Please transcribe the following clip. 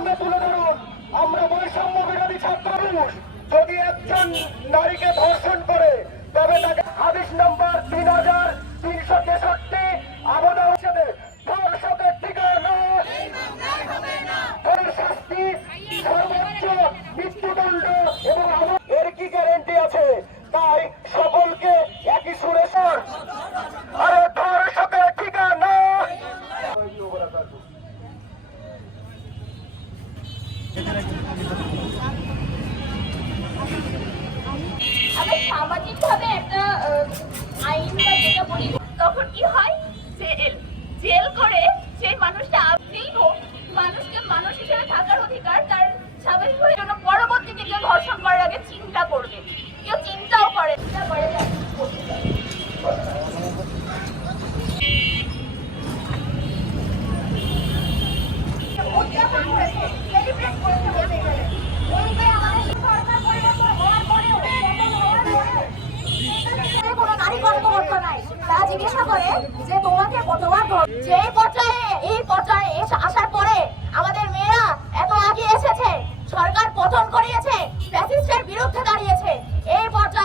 সামনে তুলে ধরুন। আমরা বৈষম্য বিরোধী ছাত্র যদি একজন নারীকে ধর্ষণ করে সামাজিকভাবে একটা আইন নারী কর্মকর্তা এই পর্যায়ে আসার পরে আমাদের মেয়েরা এত আগে এসেছে। সরকার পতন করিয়েছে ফ্যাসিস্টের বিরুদ্ধে দাঁড়িয়েছে। এই পর্যায়ে